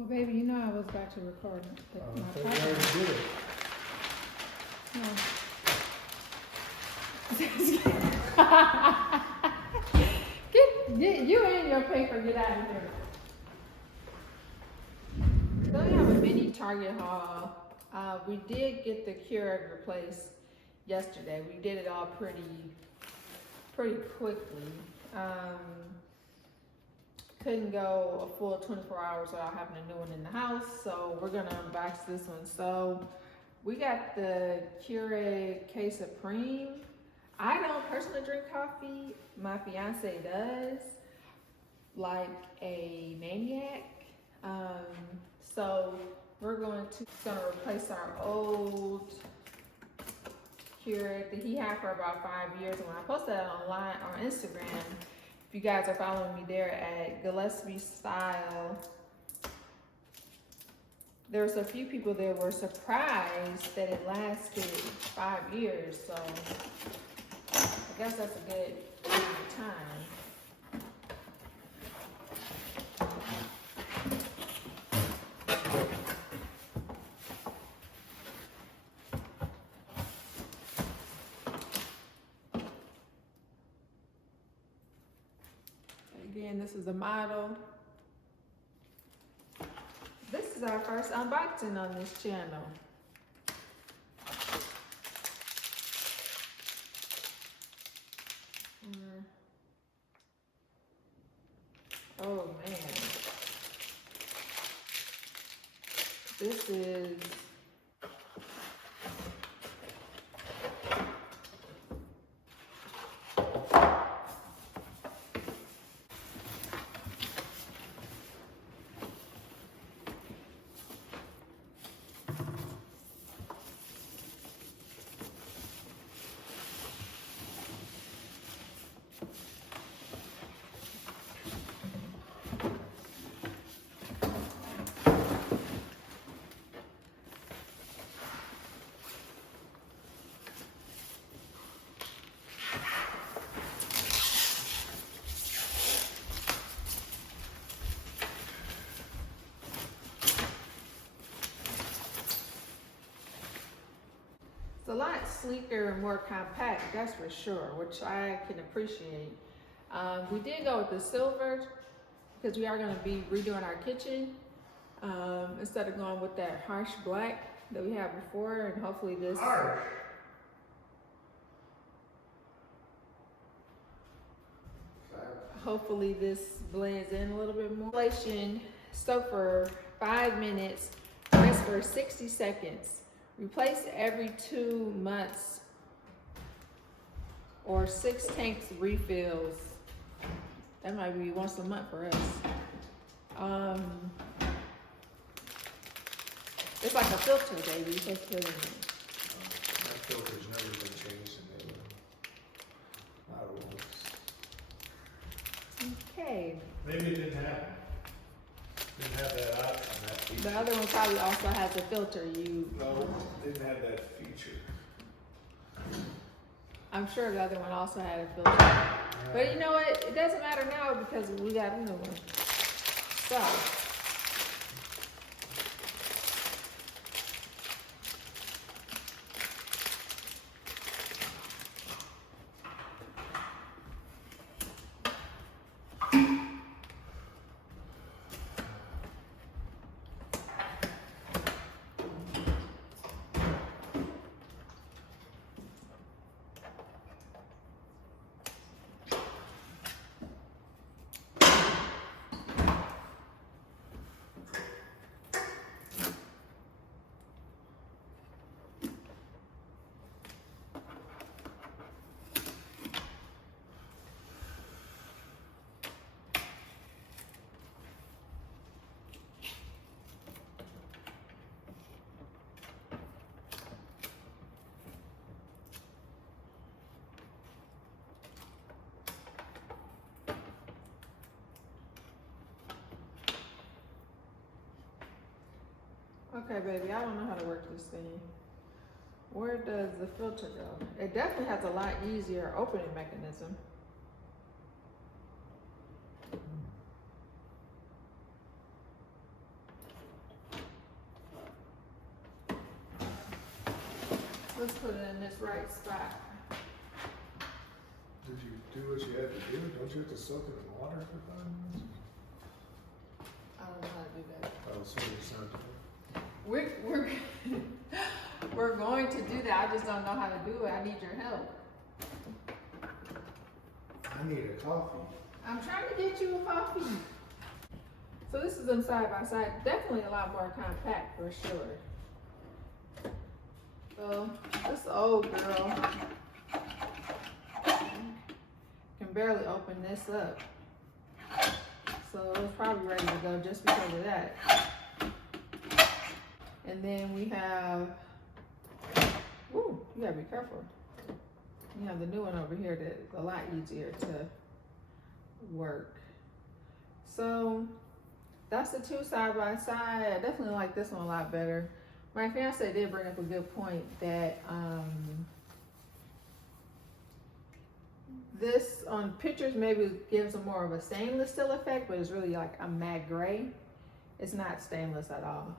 Well, baby, you know I was back to recording. I thought you already did it. Get you and your paper, get out of here. So we have a mini Target haul. We did get the Keurig replaced yesterday. We did it all pretty quickly. Couldn't go a full 24 hours without having a new one in the house, so we're gonna unbox this one. So we got the Keurig Supreme. I don't personally drink coffee. My fiance does, like a maniac. So we're gonna replace our old Keurig that he had for about 5 years. And when I posted that online on Instagram, if you guys are following me there at Gillespie Style, there was a few people that were surprised that it lasted 5 years. So I guess that's a good period of time. Again, this is a model. This is our first unboxing on this channel. Oh man. This is a lot sleeker and more compact, that's for sure, which I can appreciate. We did go with the silver because we are going to be redoing our kitchen instead of going with that harsh black that we had before, and hopefully this blends in a little bit more. Installation, soak for 5 minutes, rest for 60 seconds. Replace every 2 months or 6 tanks refills. That might be once a month for us. It's like a filter, baby. You're supposed to put it in there. That filter's never been changed in the model ones. Okay. Maybe it didn't have that option, that feature. The other one probably also has a filter. No, it didn't have that feature. I'm sure the other one also had a filter. Yeah. But you know what? It doesn't matter now because we got a new one. So. Okay, baby, I don't know how to work this thing. Where does the filter go? It definitely has a lot easier opening mechanism. this right spot. Did you do what you had to do? Don't you have to soak it in water for 5 minutes? I don't know how to do that. Oh, so you sound We're we're going to do that. I just don't know how to do it. I need your help. I need a coffee. I'm trying to get you a coffee. So this is them side by side. Definitely a lot more compact for sure. So this old girl can barely open this up. So it's probably ready to go just because of that. And then we have, ooh, you gotta be careful. You have the new one over here that's a lot easier to work. So that's the two side by side. I definitely like this one a lot better. My fiance did bring up a good point that this on pictures maybe gives a more of a stainless steel effect, but it's really like a matte gray. It's not stainless at all.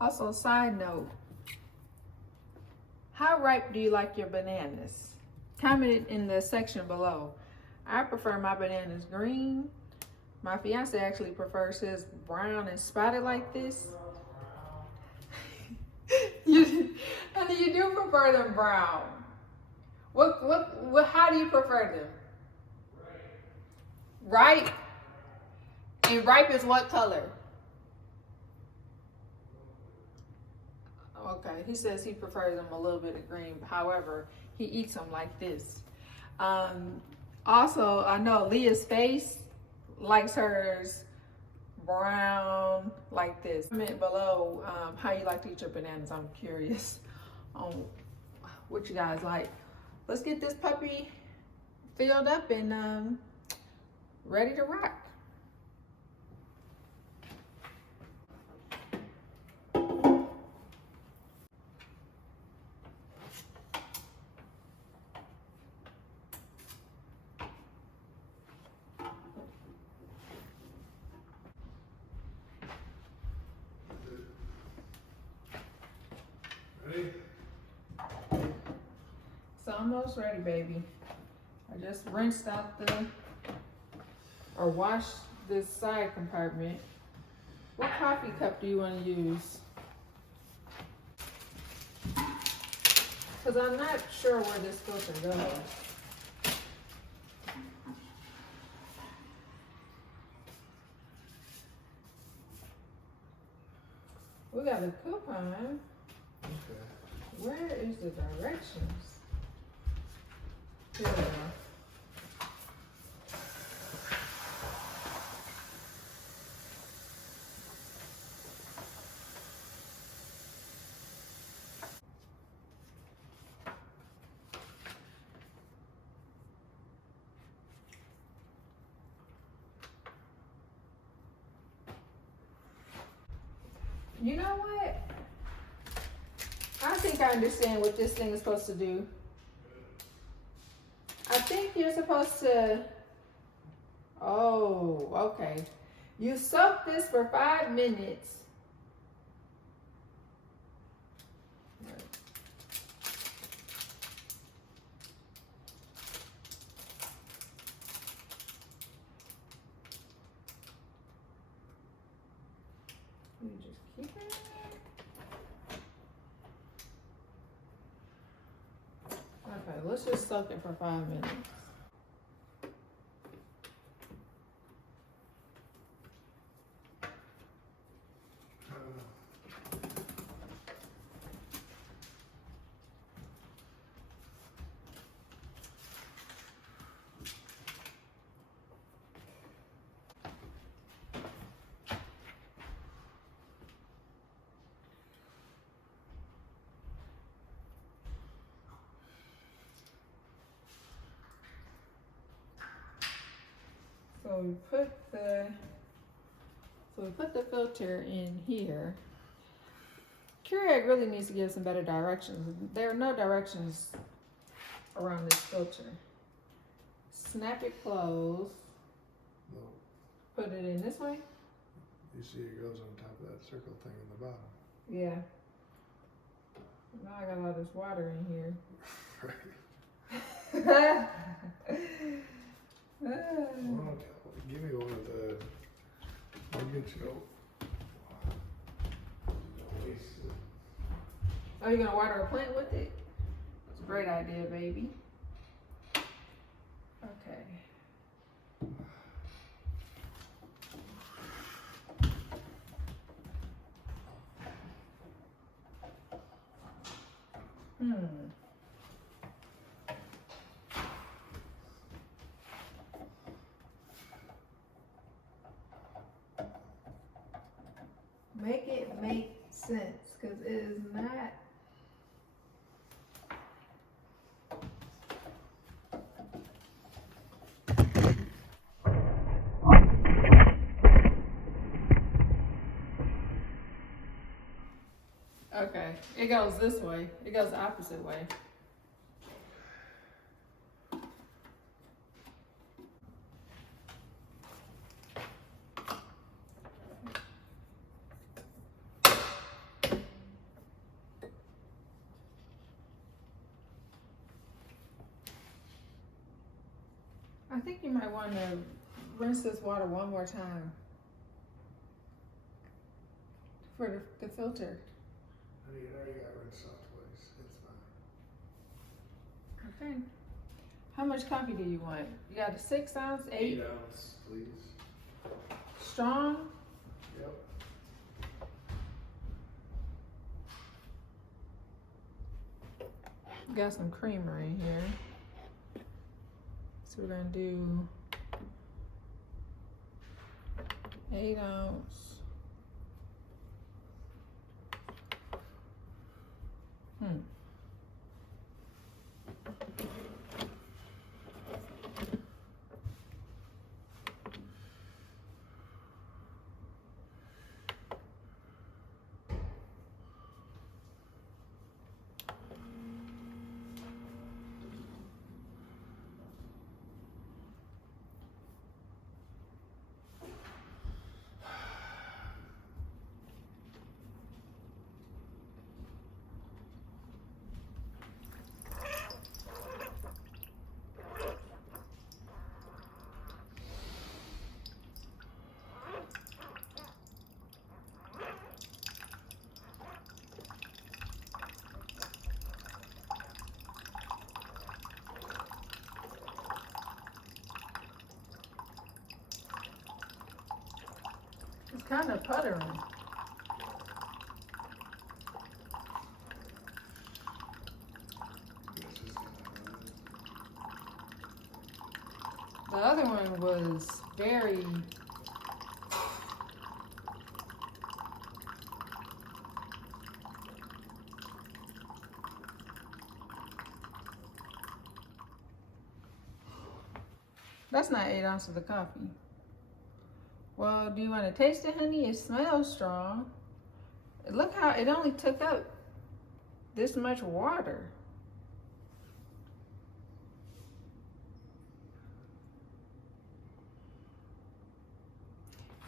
Also, side note, how ripe do you like your bananas? Comment it in the section below. I prefer my bananas green. My fiance actually prefers his brown and spotted like this. Honey, you do prefer them brown. What, how do you prefer them? Ripe? And ripe is what color? Okay, he says he prefers them a little bit of green. However, he eats them like this. Also, I know Leah's face likes hers brown like this. Comment below how you like to eat your bananas. I'm curious on what you guys like. Let's get this puppy filled up and ready to rock. Ready? It's almost ready, baby. I just rinsed out or washed this side compartment. What coffee cup do you want to use? Because I'm not sure where this filter goes. We got a coupon. Okay. Where is the directions? Here we go. You know what? I think I understand what this thing is supposed to do. I think you're supposed to, oh, okay. You soak this for 5 minutes. You just keep it. Okay, let's just soak it for 5 minutes. So we put the filter in here. Keurig really needs to give some better directions. There are no directions around this filter. Snap it closed. No. Put it in this way. You see it goes on top of that circle thing in the bottom. Yeah. Now I got all this water in here. Right. Well, give me one of the. I'll get you. Don't waste it. Oh, you gonna water a plant with it? It's a great idea, baby. Okay. Make it make sense, because it is not. Okay, it goes this way. It goes the opposite way. I think you might want to rinse this water one more time for the filter. Honey, it already got rinsed off twice. It's fine. Okay. How much coffee do you want? You got a 6 ounce, 8? 8 ounce, please. Strong? Yep. Got some creamer in here. So we're gonna do 8 ounce. It's kind of puttering. The other one was very. That's not 8 ounces of coffee. Well, do you want to taste it, honey? It smells strong. Look how it only took up this much water.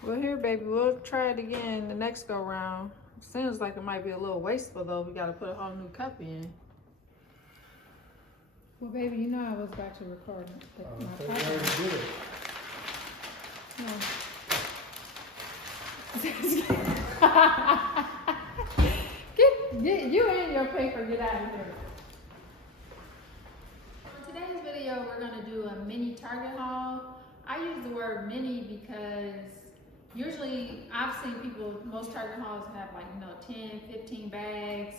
Well, here, baby, we'll try it again the next go round. Seems like it might be a little wasteful, though. We got to put a whole new cup in. Well, baby, you know I was about to record I already did it. Get you and your paper, get out of here. For today's video, we're gonna do a mini Target haul. I use the word mini because usually I've seen people, most Target hauls have like, 10, 15 bags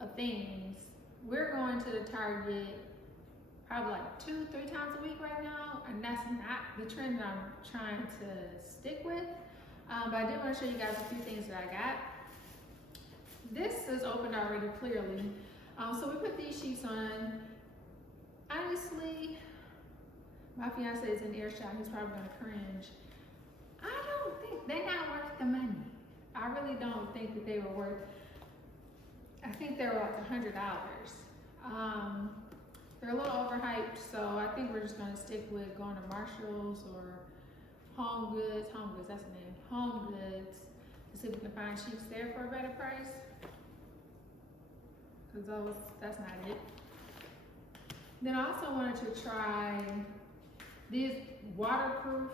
of things. We're going to the Target probably like 2-3 times a week right now, and that's not the trend that I'm trying to stick with. But I do want to show you guys a few things that I got. This is opened already clearly. So we put these sheets on. Honestly, my fiance is in earshot. He's probably gonna cringe. I don't think they're not worth the money. I really don't think that they were worth. I think they were like $100. They're a little overhyped, so I think we're just gonna stick with going to Marshall's or Home Goods, that's the name, Home Goods to see if we can find sheets there for a better price. Cause that's not it. Then I also wanted to try these waterproof,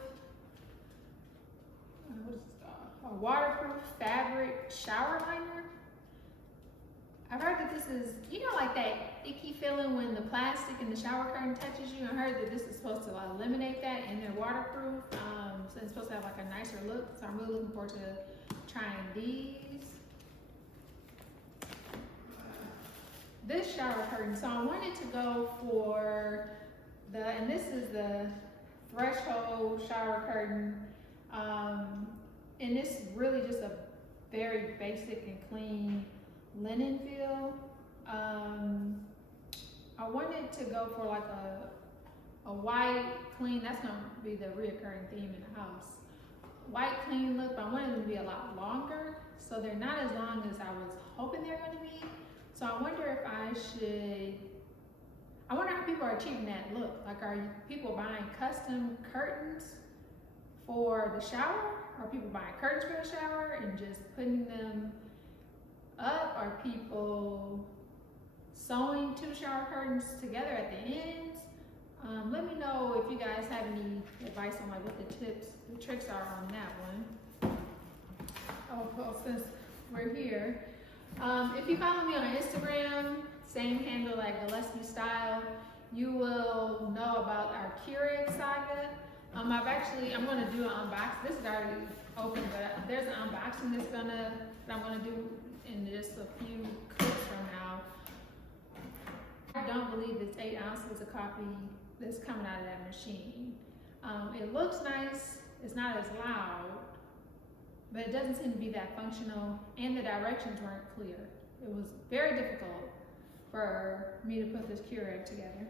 what is this called? A waterproof fabric shower liner. I've heard that this is, you know, like that icky feeling when the plastic in the shower curtain touches you. I heard that this is supposed to eliminate that, and they're waterproof. So it's supposed to have like a nicer look. So I'm really looking forward to trying these. This shower curtain. So I wanted to go for and this is the Threshold shower curtain. And it's really just a very basic and clean linen feel. I wanted to go for like a white clean, that's gonna be the reoccurring theme in the house. White clean look, but I wanted them to be a lot longer. So they're not as long as I was hoping they're gonna be. So I wonder if I wonder how people are achieving that look. Like, are people buying custom curtains for the shower? Are people buying curtains for the shower and just putting them up? Are people sewing two shower curtains together at the ends? Let me know if you guys have any advice on like what the tricks are on that one. Oh, well, since we're here, if you follow me on Instagram, same handle like Gillespie Style, you will know about our Keurig saga. I'm gonna do an unboxing. This is already open, but there's an unboxing that I'm gonna do in just a few clips from now. I don't believe it's 8 ounces of coffee that's coming out of that machine. It looks nice, it's not as loud, but it doesn't seem to be that functional, and the directions weren't clear. It was very difficult for me to put this Keurig together.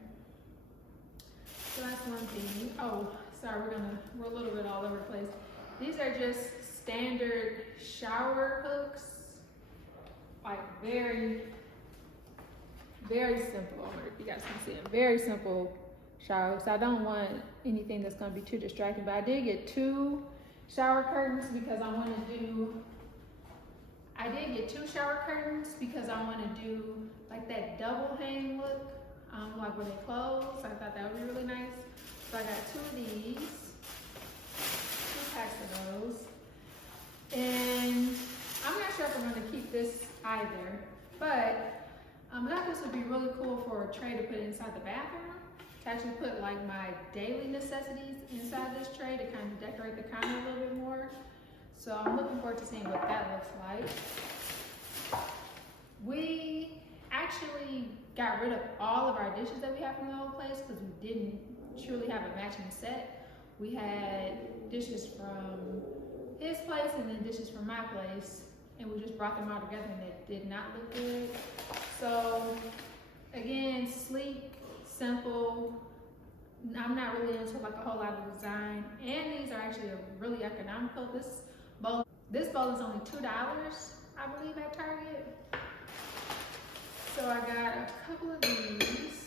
So that's one thing. Oh, sorry, we're a little bit all over the place. These are just standard shower hooks, like very, very simple. I wonder if you guys can see them. Very simple shower hooks. I don't want anything that's gonna be too distracting, but I did get 2 shower curtains because I did get 2 shower curtains because I want to do like that double hang look, like where they close. I thought that would be really nice. So I got 2 of these, 2 packs of those. And I'm not sure if I'm going to keep this either, but I thought this would be really cool for a tray to put inside the bathroom. To actually put like my daily necessities inside this tray to kind of decorate the counter a little bit more. So I'm looking forward to seeing what that looks like. We actually got rid of all of our dishes that we have from the old place because we didn't truly have a matching set. We had dishes from his place and then dishes from my place, and we just brought them all together and they did not look good. So again, sleek, simple. I'm not really into like a whole lot of design, and these are actually really economical. This bowl is only $2, I believe, at Target. So I got a couple of these.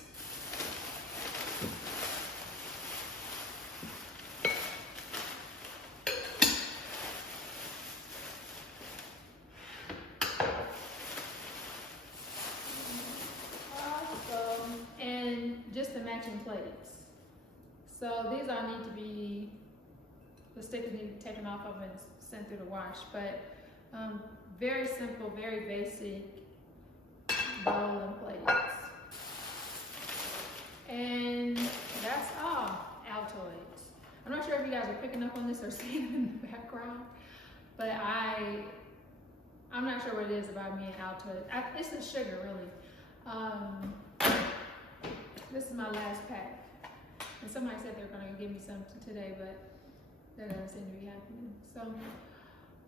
And just the matching plates. So these all need to be, the stickers need to be taken off of and sent through the wash, but very simple, very basic bowl and plates. And that's all Altoids. I'm not sure if you guys are picking up on this or seeing it in the background, but I'm not sure what it is about me and Altoids. It's the sugar, really. This is my last pack. And somebody said they're gonna give me some today, but that doesn't seem to be happening. So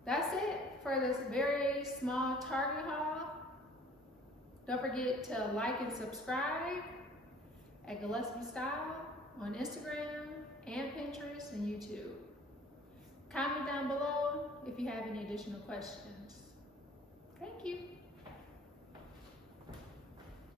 that's it for this very small Target haul. Don't forget to like and subscribe at Gillespie Style on Instagram and Pinterest and YouTube. Comment down below if you have any additional questions. Thank you.